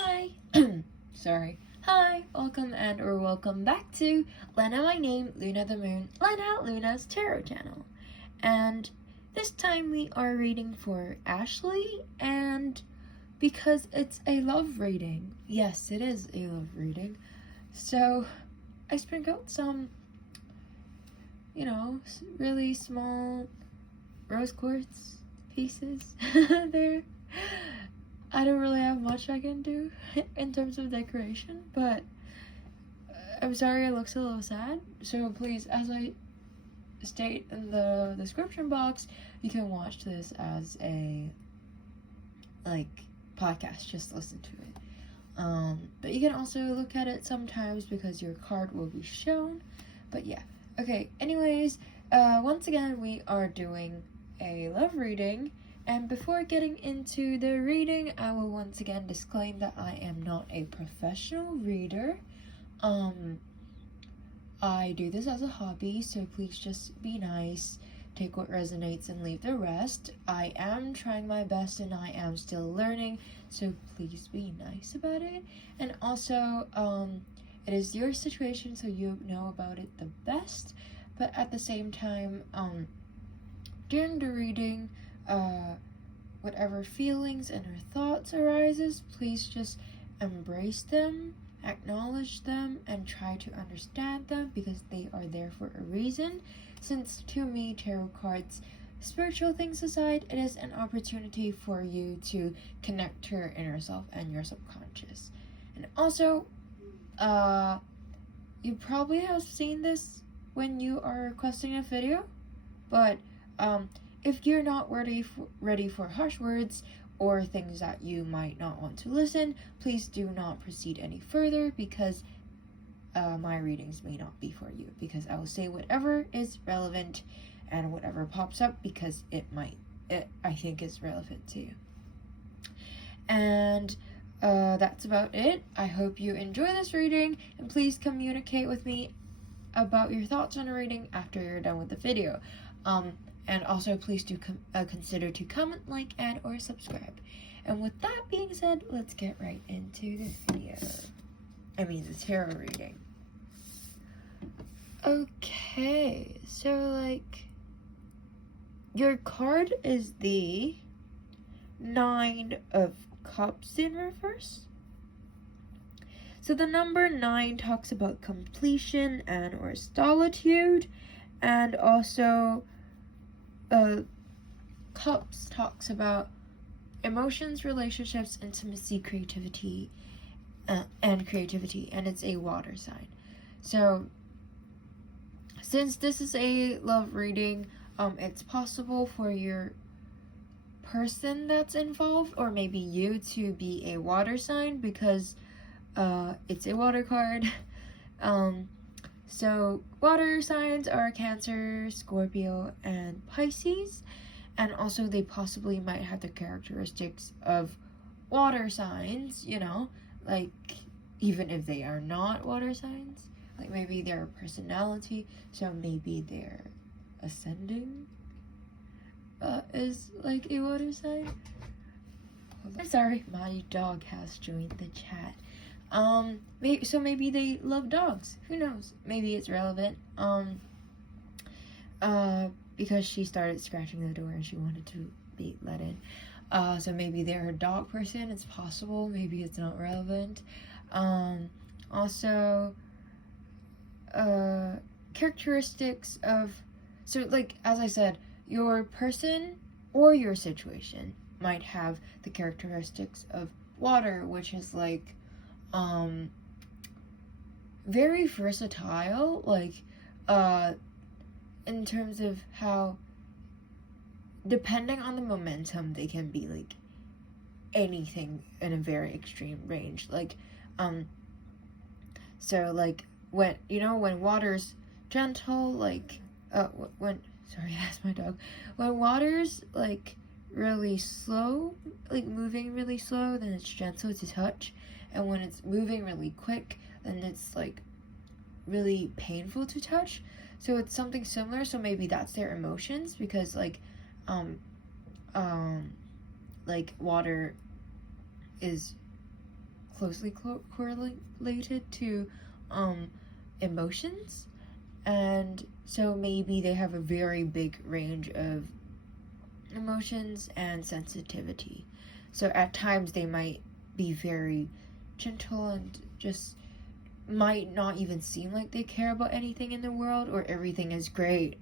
Hi. Sorry. Hi, welcome or welcome back to Lena My Name, Luna the Moon, Luna's Tarot channel. And this time we are reading for Ashley, and because it's a love reading, yes, it is a love reading, so I sprinkled some, really small rose quartz pieces there. I don't really have much I can do in terms of decoration, but I'm sorry it looks a little sad. So please, as I state in the description box, you can watch this as a podcast, just listen to it. But you can also look at it sometimes because your card will be shown. But yeah, okay, anyways, once again we are doing a love reading. And before getting into the reading, I will once again disclaim that I am not a professional reader. I do this as a hobby, so please just be nice, take what resonates and leave the rest. I am trying my best and I am still learning, so please be nice about it. And also, it is your situation, so you know about it the best. But at the same time, during the reading, whatever feelings and or thoughts arises, please just embrace them, acknowledge them, and try to understand them because they are there for a reason. Since to me, tarot cards, spiritual things aside, it is an opportunity for you to connect to your inner self and your subconscious. And also, you probably have seen this when you are requesting a video, but if you're not ready for harsh words or things that you might not want to listen, please do not proceed any further because my readings may not be for you, because I will say whatever is relevant and whatever pops up because I think is relevant to you. And that's about it. I hope you enjoy this reading, and please communicate with me about your thoughts on the reading after you're done with the video. And also, please do consider to comment, like, add, or subscribe. And with that being said, let's get right into the video. The tarot reading. Okay, so, your card is the 9 of Cups in reverse. So the number 9 talks about completion and or solitude, and also Cups talks about emotions, relationships, intimacy, creativity, and it's a water sign. So since this is a love reading, it's possible for your person that's involved, or maybe you, to be a water sign because it's a water card. So water signs are Cancer, Scorpio, and Pisces, and also they possibly might have the characteristics of water signs, even if they are not water signs. Maybe their personality, so maybe their ascending is like a water sign. I'm sorry, my dog has joined the chat. So maybe they love dogs. Who knows? Maybe it's relevant. Because she started scratching the door and she wanted to be let in. So maybe they're a dog person. It's possible. Maybe it's not relevant. Also, characteristics of, as I said, your person or your situation might have the characteristics of water, which is very versatile, in terms of how, depending on the momentum, they can be anything in a very extreme range. When water's gentle, that's my dog. When water's really slow, moving really slow, then it's gentle to touch. And when it's moving really quick, then it's really painful to touch. So it's something similar. So maybe that's their emotions, because water is closely correlated to emotions, and so maybe they have a very big range of emotions and sensitivity. So at times they might be very gentle and just might not even seem like they care about anything in the world or everything is great.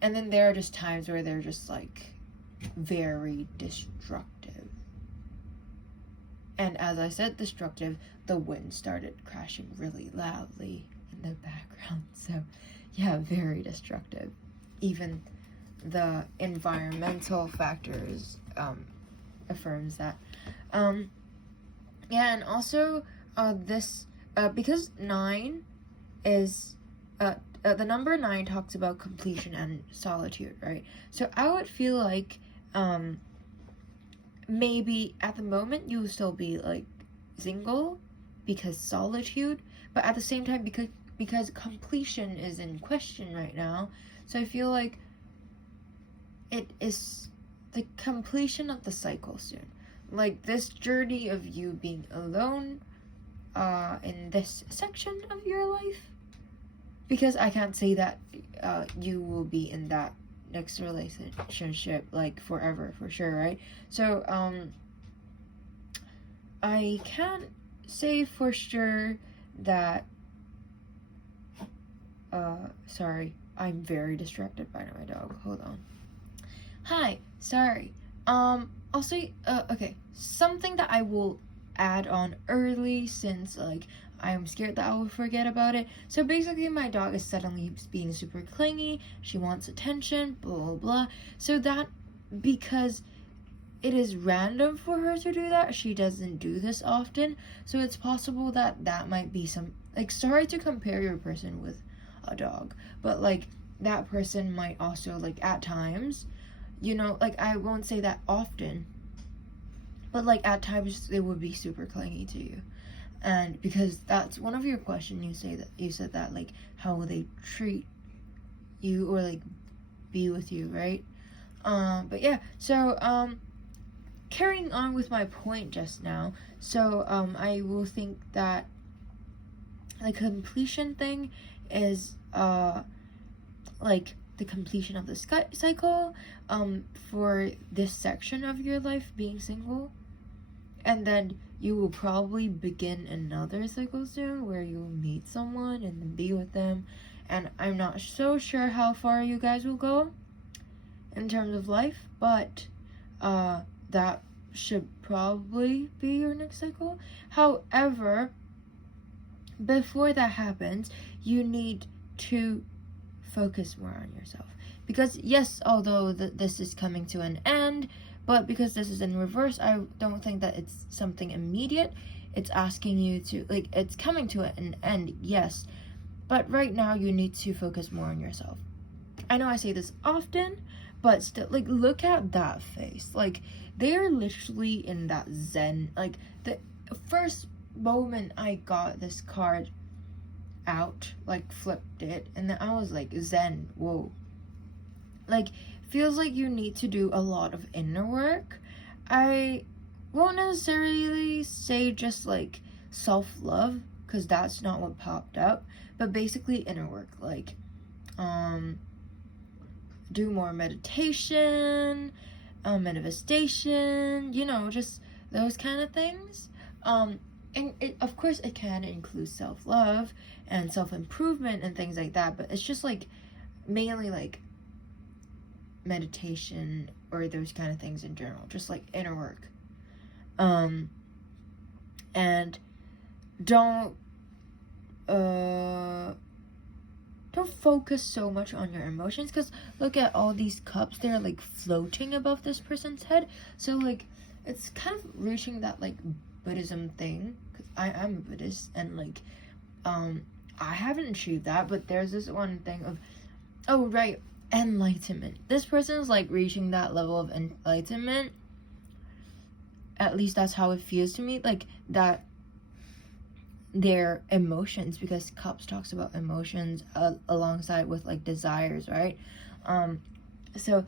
And then there are just times where they're just like very destructive. And as I said, destructive, the wind started crashing really loudly in the background. So yeah, very destructive. Even the environmental factors affirms that. Yeah, and also this because 9 is the number 9 talks about completion and solitude, right? So I would feel like maybe at the moment you will still be like single because solitude, but at the same time because completion is in question right now. So I feel like it is the completion of the cycle soon. Like this journey of you being alone in this section of your life. Because I can't say that you will be in that next relationship like forever for sure, right? So I can't say for sure that sorry, I'm very distracted by my dog. Hold on. Hi, sorry. I'll say okay, something that I will add on early since like I'm scared that I will forget about it. So basically my dog is suddenly being super clingy, she wants attention, blah blah blah. So that because it is random for her to do that, she doesn't do this often, so it's possible that that might be some like, sorry to compare your person with a dog, but like that person might also like at times, you know, like I won't say that often, but like at times they would be super clingy to you. And because that's one of your questions, you said that like how will they treat you or like be with you, right? But yeah, so carrying on with my point just now, so I will think that the completion thing is like the completion of the cycle for this section of your life being single, and then you will probably begin another cycle soon where you will meet someone and then be with them, and I'm not so sure how far you guys will go in terms of life, but that should probably be your next cycle. However, before that happens, you need to focus more on yourself, because yes, although this is coming to an end, but because this is in reverse, I don't think that it's something immediate. It's asking you to like, it's coming to an end, yes, but right now you need to focus more on yourself. I know I say this often, but still, like, look at that face. Like, they are literally in that zen. Like, the first moment I got this card out, like, flipped it, and then I was like, zen, whoa. Like, feels like you need to do a lot of inner work. I won't necessarily say just, like, self-love, because that's not what popped up, but basically inner work. Like, do more meditation, manifestation, you know, just those kind of things. And it, of course, it can include self-love and self-improvement and things like that, but it's just like mainly like meditation or those kind of things in general, just like inner work. And don't focus so much on your emotions, because look at all these cups, they're like floating above this person's head, so like it's kind of reaching that like Buddhism thing, because I am a Buddhist, and like I haven't achieved that, but there's this one thing of, oh right, enlightenment. This person is like reaching that level of enlightenment, at least that's how it feels to me, like that their emotions, because cups talks about emotions alongside with like desires, right? So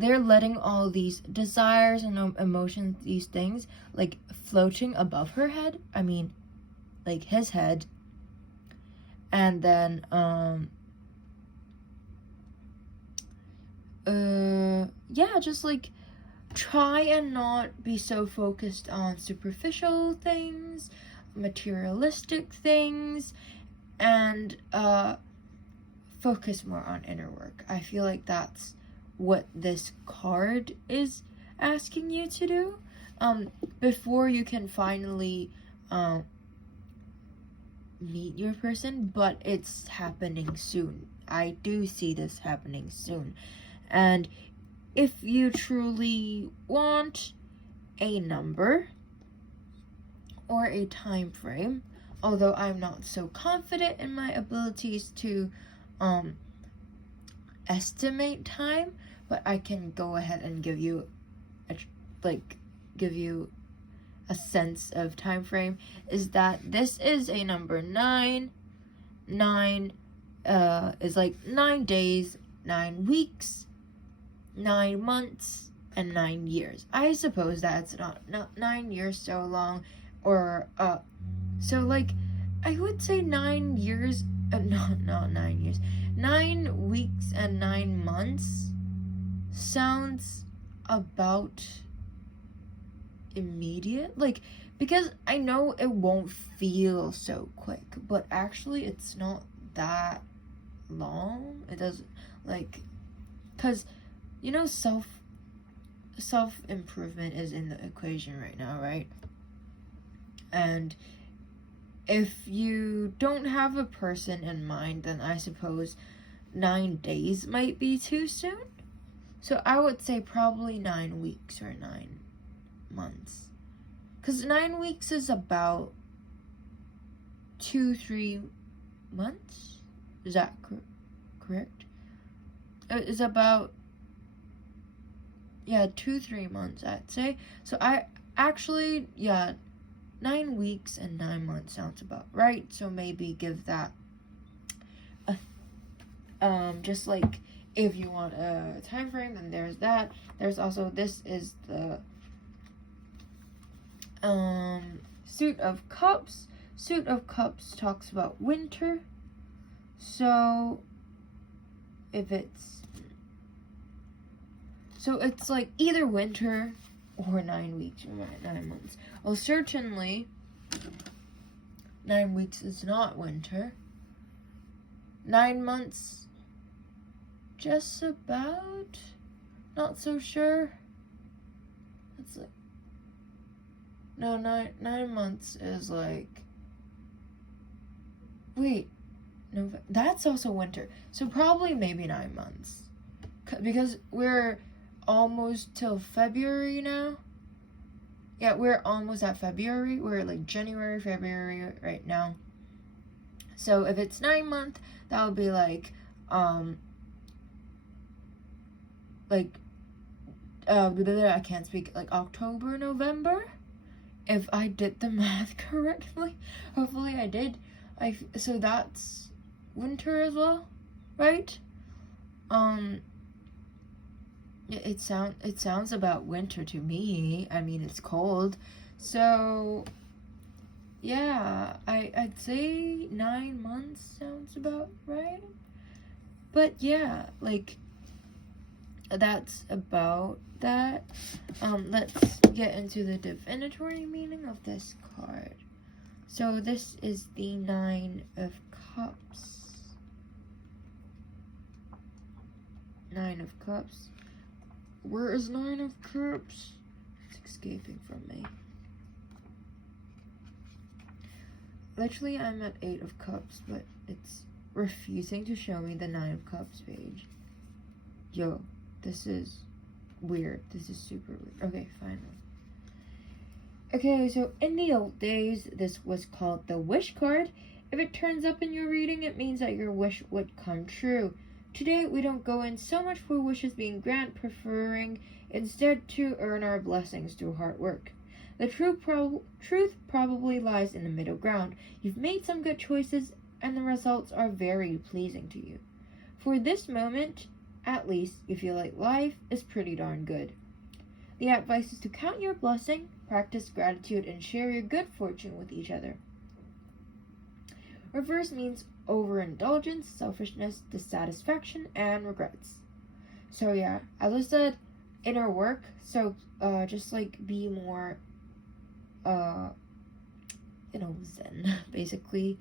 they're letting all these desires and emotions, these things, like, floating above her head. I mean, like, his head. And then, yeah, just, like, try and not be so focused on superficial things, materialistic things, and, focus more on inner work. I feel like that's what this card is asking you to do, before you can finally, meet your person, but it's happening soon. I do see this happening soon. And if you truly want a number or a time frame, although I'm not so confident in my abilities to estimate time, but I can go ahead and give you a sense of time frame, is that this is a number 9. 9 is like 9 days, 9 weeks, 9 months, and 9 years. I suppose that's not 9 years so long, or so like I would say 9 years, not 9 years, 9 weeks and 9 months sounds about immediate, like, because I know it won't feel so quick, but actually it's not that long. It doesn't, like, because, you know, self-improvement is in the equation right now, right? And if you don't have a person in mind, then I suppose 9 days might be too soon. So I would say probably 9 weeks or 9 months. Because 9 weeks is about 2-3 months. Is that correct? It's about, 2-3 months, I'd say. So I actually, 9 weeks and 9 months sounds about right. So maybe give that a, just like, if you want a time frame, then there's that. There's also, this is the Suit of Cups. Suit of Cups talks about winter. So it's like either winter or 9 weeks or 9 months. Well, certainly 9 weeks is not winter. 9 months, just about. Not so sure. It's like, no, 9 months is like, wait, no, that's also winter. So probably maybe 9 months, because we're almost till February now. Yeah, we're almost at February. We're like January, February right now. So if it's 9 months, that would be like I can't speak, like October, November, if I did the math correctly. Hopefully I did. So that's winter as well, right? It sounds about winter to me. I mean, it's cold. So yeah, I'd say 9 months sounds about right. But yeah, like, that's about that. Let's get into the divinatory meaning of this card. So this is the 9 of Cups. 9 of Cups. Where is 9 of Cups? It's escaping from me. Literally, I'm at 8 of Cups, but it's refusing to show me the 9 of Cups page. Yo, this is weird. This is super weird. Okay, finally. Okay, so in the old days, this was called the wish card. If it turns up in your reading, it means that your wish would come true. Today, we don't go in so much for wishes being granted, preferring instead to earn our blessings through hard work. The truth probably lies in the middle ground. You've made some good choices, and the results are very pleasing to you. For this moment, At least you feel like life is pretty darn good. The advice is to count your blessing, practice gratitude, and share your good fortune with each other. Reverse means overindulgence, selfishness, dissatisfaction, and regrets. So yeah, as I said, inner work. So just like be more zen, basically.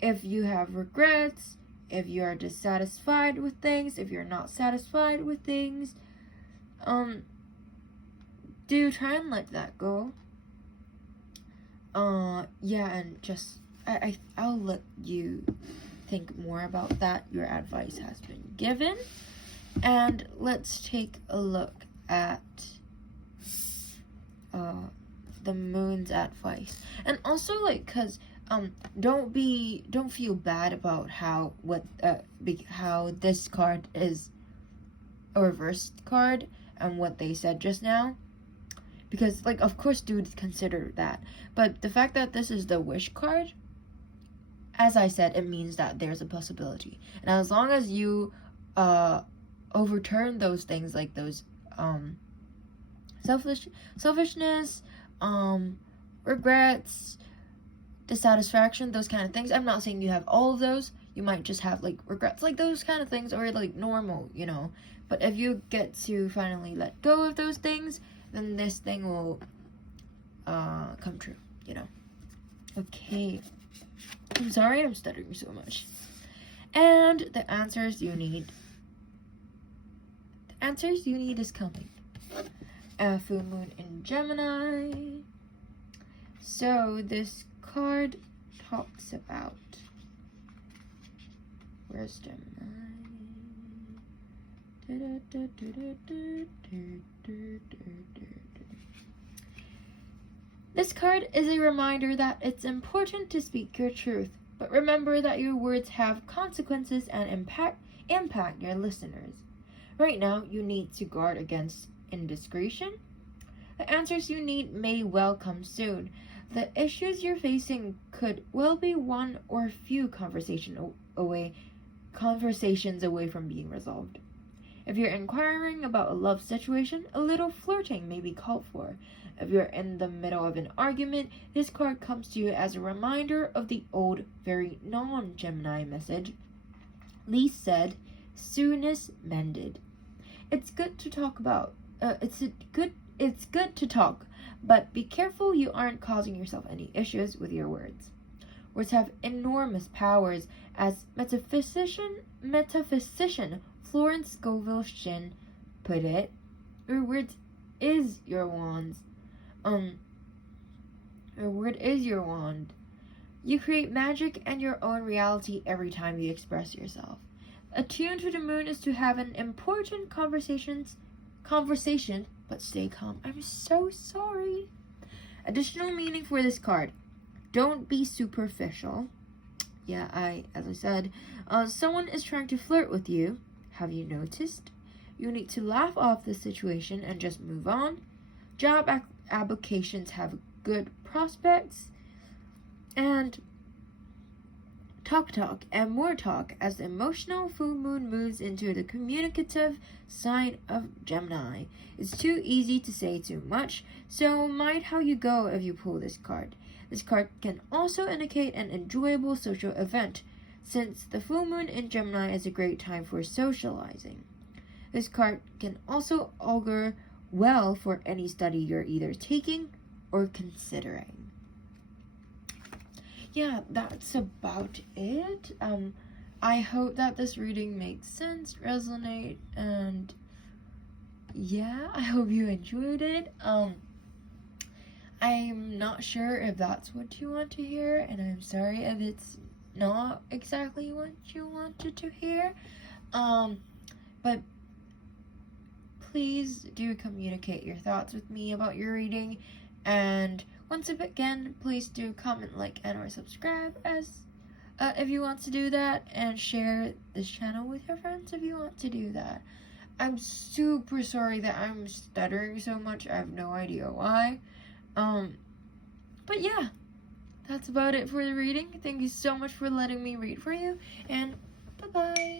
If you have regrets, if you are dissatisfied with things, if you're not satisfied with things, do try and let that go. Yeah, and just I'll let you think more about that. Your advice has been given. And let's take a look at the moon's advice. And also, like, cause don't feel bad about how this card is a reversed card and what they said just now. Because, like, of course, dudes consider that. But the fact that this is the wish card, as I said, it means that there's a possibility. And as long as you overturn those things, like those selfishness, regrets, dissatisfaction, those kind of things. I'm not saying you have all of those. You might just have, like, regrets, like those kind of things, or like normal, But if you get to finally let go of those things, then this thing will come true, Okay. I'm sorry I'm stuttering so much. And the answers you need. The answers you need is coming. Full moon in Gemini. So this card talks about, where's Gemini? This card is a reminder that it's important to speak your truth, but remember that your words have consequences and impact your listeners. Right now, you need to guard against indiscretion. The answers you need may well come soon. The issues you're facing could well be one or few conversations away from being resolved. If you're inquiring about a love situation, a little flirting may be called for. If you're in the middle of an argument, this card comes to you as a reminder of the old, very non-Gemini message. Lee said, "Soonest mended." It's good to talk, but be careful you aren't causing yourself any issues with your words. Words have enormous powers, as metaphysician Florence Scovel Shinn put it. Your word is your wand. Your word is your wand. You create magic and your own reality every time you express yourself. Attuned to the moon is to have an important conversation, but stay calm. I'm so sorry. Additional meaning for this card. Don't be superficial. Yeah, as I said, someone is trying to flirt with you. Have you noticed? You need to laugh off the situation and just move on. Job applications have good prospects. And talk and more talk as the emotional full moon moves into the communicative sign of Gemini. It's too easy to say too much, so mind how you go if you pull this card. This card can also indicate an enjoyable social event, since the full moon in Gemini is a great time for socializing. This card can also augur well for any study you're either taking or considering. Yeah, that's about it. I hope that this reading makes sense, resonate, and yeah, I hope you enjoyed it. I'm not sure if that's what you want to hear, and I'm sorry if it's not exactly what you wanted to hear. But please do communicate your thoughts with me about your reading, and once again, please do comment, like, and or subscribe if you want to do that, and share this channel with your friends if you want to do that. I'm super sorry that I'm stuttering so much. I have no idea why. But yeah, that's about it for the reading. Thank you so much for letting me read for you, and bye-bye.